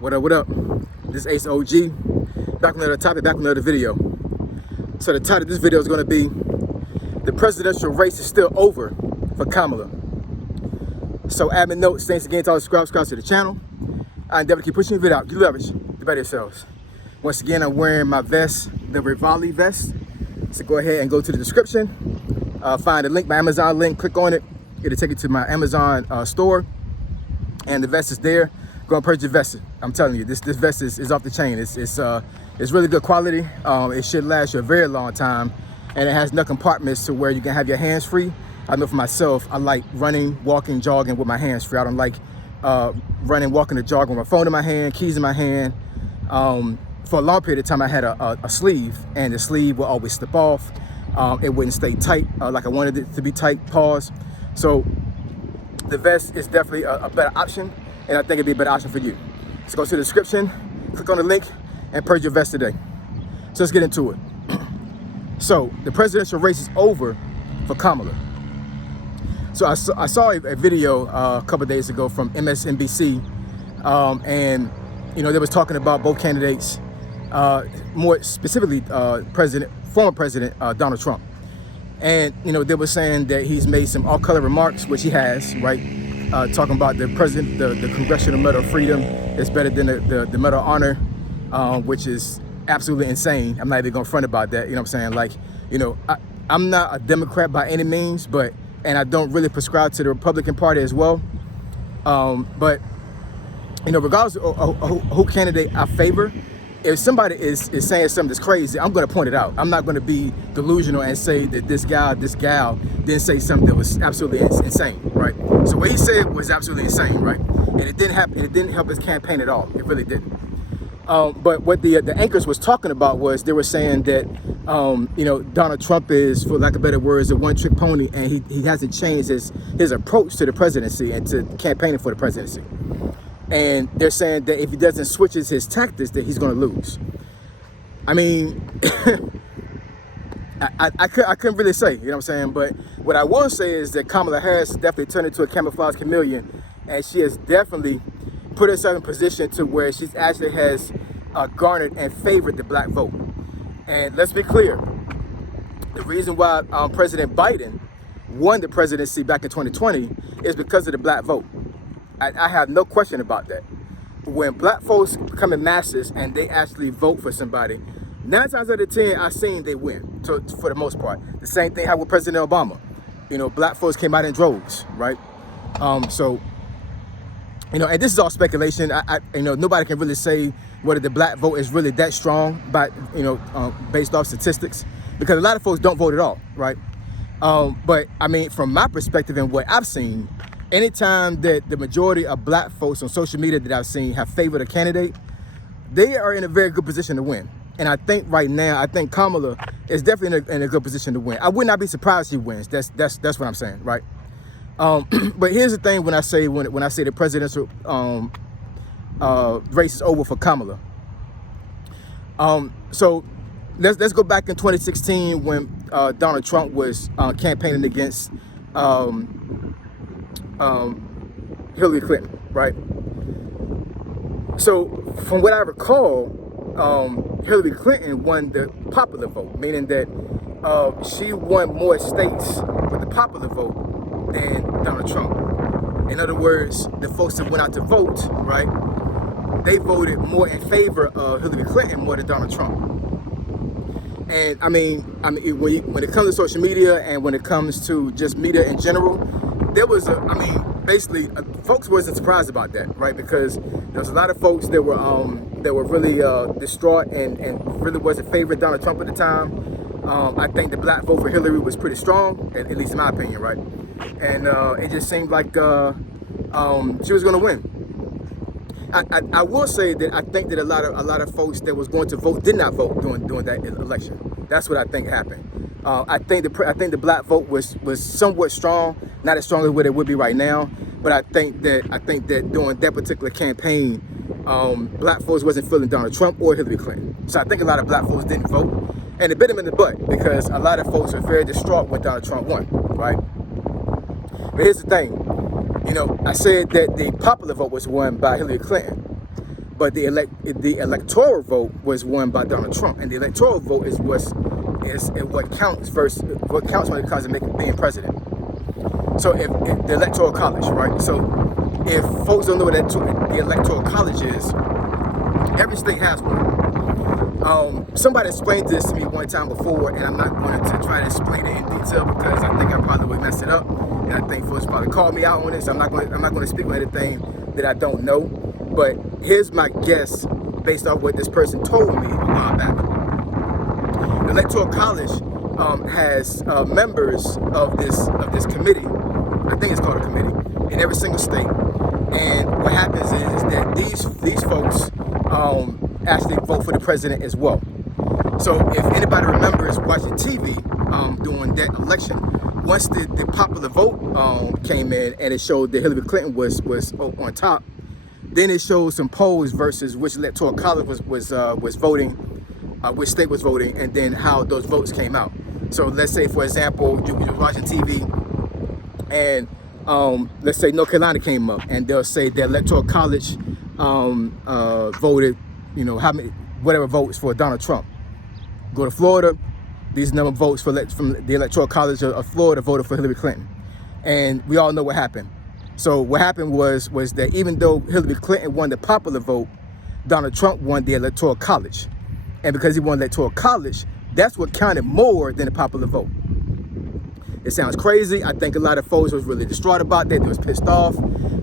What up, what up? This is Ace OG. Back with another topic, back with another video. So the title of this video is going to be, the presidential race is still over for Kamala. So admin notes, thanks again to all the subscribers to the channel. I endeavor to keep pushing the video out. You leverage, the better yourselves. Once again, I'm wearing my vest, the Rivali vest. So go ahead and go to the description. Find the link, my Amazon link, click on it. It'll take you to my Amazon store. And the vest is there. Go and purchase the vest. I'm telling you, this vest is off the chain. It's really good quality. It should last you a very long time. And it has enough compartments to where you can have your hands free. I know for myself, I like running, walking, jogging with my hands free. I don't like running, walking, or jogging with my phone in my hand, keys in my hand. For a long period of time, I had a sleeve, and the sleeve would always slip off. It wouldn't stay tight like I wanted it to be tight, pause. So the vest is definitely a better option, and I think it'd be a better option for you. So go to the description, click on the link, and purchase your vest today. So let's get into it. So the presidential race is over for Kamala. So I saw a video a couple of days ago from MSNBC, and they was talking about both candidates, more specifically former President Donald Trump. And they were saying that he's made some all-color remarks, which he has, right? Talking about the president, the Congressional Medal of Freedom is better than the Medal of Honor, which is absolutely insane. I'm not even gonna front about that. You know what I'm saying? Like, I'm not a Democrat by any means, and I don't really prescribe to the Republican Party as well. But regardless of who candidate I favor, if somebody is saying something that's crazy, I'm going to point it out. I'm not going to be delusional and say that this guy, this gal didn't say something that was absolutely insane, right? So what he said was absolutely insane, right? And it didn't happen. It didn't help his campaign at all. It really didn't. But what the anchors was talking about was they were saying that Donald Trump is, for lack of better words, a one-trick pony, and he hasn't changed his approach to the presidency and to campaigning for the presidency. And they're saying that if he doesn't switch his tactics, that he's going to lose. I mean, I couldn't really say, you know what I'm saying? But what I will say is that Kamala Harris definitely turned into a camouflage chameleon, and she has definitely put herself in position to where she actually has garnered and favored the black vote. And let's be clear, the reason why President Biden won the presidency back in 2020 is because of the black vote. I have no question about that. When black folks come in masses and they actually vote for somebody, 9 times out of 10, I've seen they win, for the most part. The same thing happened with President Obama. Black folks came out in droves, right? And this is all speculation. Nobody can really say whether the black vote is really that strong, based off statistics, because a lot of folks don't vote at all, right? But I mean, from my perspective and what I've seen, anytime that the majority of black folks on social media that I've seen have favored a candidate, they are in a very good position to win. And I think right now, Kamala is definitely in a good position to win. I would not be surprised she wins. That's what I'm saying, right? But here's the thing: when I say the presidential race is over for Kamala. So let's go back in 2016 when Donald Trump was campaigning against Hillary Clinton, right? So from what I recall, Hillary Clinton won the popular vote, meaning that she won more states with the popular vote than Donald Trump. In other words, the folks that went out to vote, right, they voted more in favor of Hillary Clinton more than Donald Trump. And I mean, when it comes to social media and when it comes to just media in general, there was basically, folks wasn't surprised about that, right? Because there was a lot of folks that were really distraught and really wasn't favoring Donald Trump at the time. I think the black vote for Hillary was pretty strong, at least in my opinion, right? And it just seemed like she was going to win. I will say that I think that a lot of folks that was going to vote did not vote during that election. That's what I think happened. I think the black vote was somewhat strong, not as strong as what it would be right now. But I think that during that particular campaign, black folks wasn't feeling Donald Trump or Hillary Clinton. So I think a lot of black folks didn't vote, and it bit them in the butt because a lot of folks were very distraught when Donald Trump won, right? But here's the thing, I said that the popular vote was won by Hillary Clinton, But the electoral vote was won by Donald Trump, and the electoral vote is what counts when it comes to being president. So if the electoral college, right? So if folks don't know what the electoral college is, every state has one. Somebody explained this to me one time before, and I'm not going to try to explain it in detail because I think I probably would mess it up, and I think folks probably call me out on it. So I'm not going to speak on anything that I don't know. But here's my guess based off what this person told me a while back. The electoral college has members of this committee. I think it's called a committee in every single state. And what happens is that these folks actually vote for the president as well. So if anybody remembers watching TV during that election, once the popular vote came in and it showed that Hillary Clinton was on top, then it showed some polls versus which electoral college was voting, which state was voting, and then how those votes came out. So let's say, for example, you're watching TV, and let's say North Carolina came up, and they'll say the electoral college voted, how many, whatever votes for Donald Trump. Go to Florida, these number of votes from the electoral college of Florida voted for Hillary Clinton, and we all know what happened. So what happened was that even though Hillary Clinton won the popular vote, Donald Trump won the electoral college, and because he won the electoral college, that's what counted more than the popular vote. It sounds crazy. I think a lot of folks was really distraught about that. They was pissed off.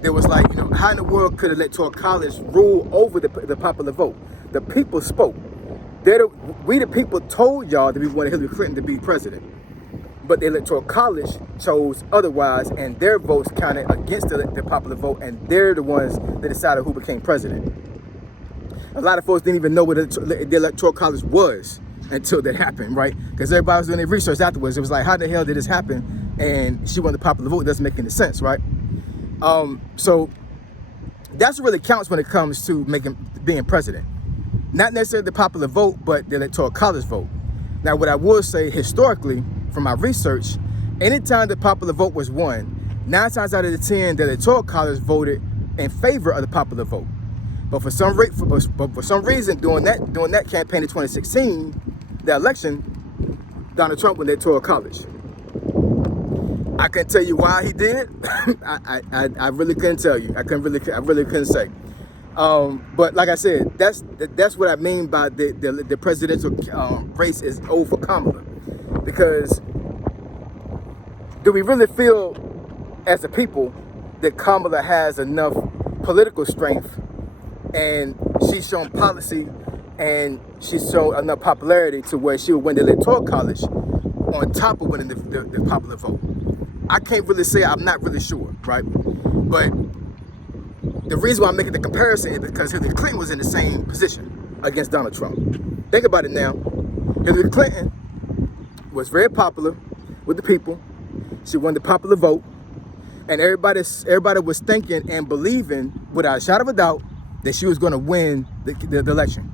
They was like, how in the world could electoral college rule over the popular vote? The people spoke. We the people told y'all that we wanted Hillary Clinton to be president. But the electoral college chose otherwise, and their votes counted against the popular vote, and they're the ones that decided who became president. A lot of folks didn't even know what the electoral college was until that happened, right? Because everybody was doing their research afterwards. It was like, how the hell did this happen? And she won the popular vote. It doesn't make any sense, right? So that's what really counts when it comes to being president. Not necessarily the popular vote, but the electoral college vote. Now, what I will say historically, from my research, anytime the popular vote was won, 9 times out of the 10, the electoral college voted in favor of the popular vote. But for some reason, during that campaign in 2016, the election, Donald Trump won the electoral college. I couldn't tell you why he did. I really couldn't tell you. I really couldn't say. But like I said, that's what I mean by the presidential race is over Kamala. Because do we really feel as a people that Kamala has enough political strength, and she's shown policy, and she's shown enough popularity to where she would win the electoral college on top of winning the popular vote? I can't really say. I'm not really sure, right? But the reason why I'm making the comparison is because Hillary Clinton was in the same position against Donald Trump. Think about it now. Hillary Clinton was very popular with the people. She won the popular vote, and everybody was thinking and believing without a shadow of a doubt that she was going to win the election.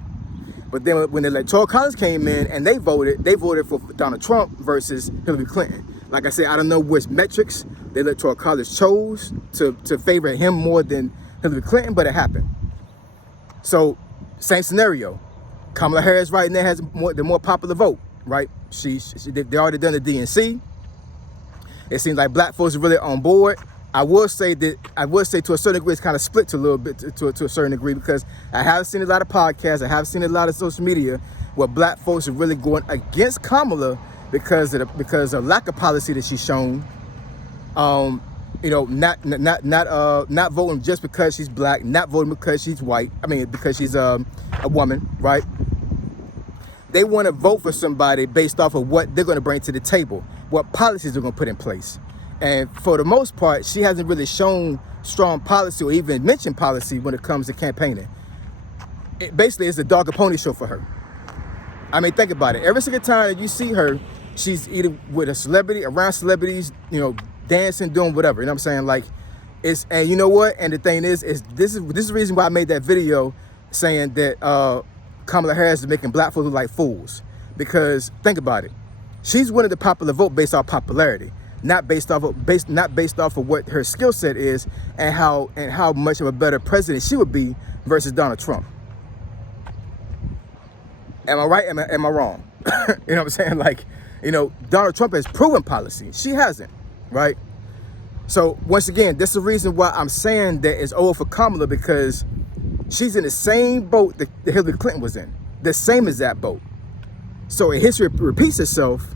But then when the electoral college came in and they voted for Donald Trump versus Hillary Clinton. Like I said, I don't know which metrics the electoral college chose to favor him more than Hillary Clinton, but it happened. So same scenario. Kamala Harris right now has the more popular vote, right? They already done the DNC. It seems like black folks are really on board. I will say to a certain degree, it's kind of split to a little bit to a certain degree, because I have seen a lot of podcasts, I have seen a lot of social media where black folks are really going against Kamala because of lack of policy that she's shown. Not voting just because she's black, not voting because she's white. I mean, because she's a woman, right? They want to vote for somebody based off of what they're going to bring to the table, what policies they're going to put in place. And for the most part, she hasn't really shown strong policy or even mentioned policy when it comes to campaigning. Basically, it's a dog and pony show for her. I mean, think about it. Every single time that you see her, she's either with a celebrity, around celebrities, dancing, doing whatever. You know what I'm saying? And you know what? And the thing is this is the reason why I made that video saying that Kamala Harris is making black folks look like fools. Because think about it. She's winning the popular vote based off popularity, not based off of what her skill set is and how much of a better president she would be versus Donald Trump. Am I right? Am I wrong? You know what I'm saying? Like, you know, Donald Trump has proven policy. She hasn't, right? So once again, that's the reason why I'm saying that it's over for Kamala, because she's in the same boat that Hillary Clinton was in. The same as that boat. So if history repeats itself,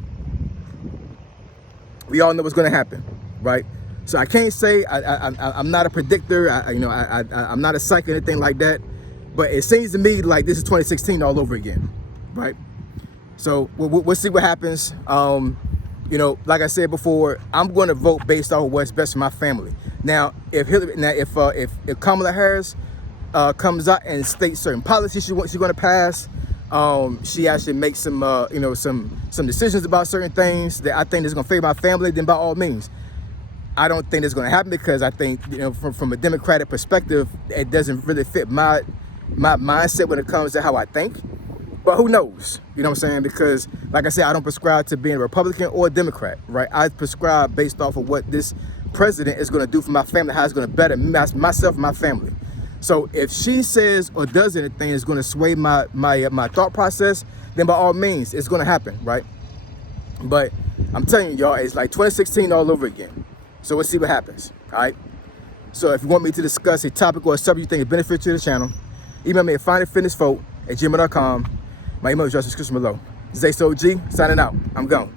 we all know what's going to happen, right? So I can't say I'm not a predictor. I'm not a psychic or anything like that. But it seems to me like this is 2016 all over again, right? So we'll see what happens. You know, like I said before, I'm going to vote based on what's best for my family. Now, if Kamala Harris comes out and states certain policies she's going to pass, she actually makes some some decisions about certain things that I think is going to favor my family, then by all means. I don't think it's going to happen, because I think, you know, from a Democratic perspective, it doesn't really fit my mindset when it comes to how I think. But who knows? You know what I'm saying? Because, like I said, I don't prescribe to being a Republican or a Democrat, right? I prescribe based off of what this president is going to do for my family, how it's going to better myself and my family. So if she says or does anything that's going to sway my thought process, then by all means, it's going to happen, right? But I'm telling you, y'all, it's like 2016 all over again. So we'll see what happens, all right? So if you want me to discuss a topic or a subject you think is beneficial to the channel, email me at findingfitnessfolk@gmail.com. My email address is in the description below. This is Ace OG, signing out. I'm gone.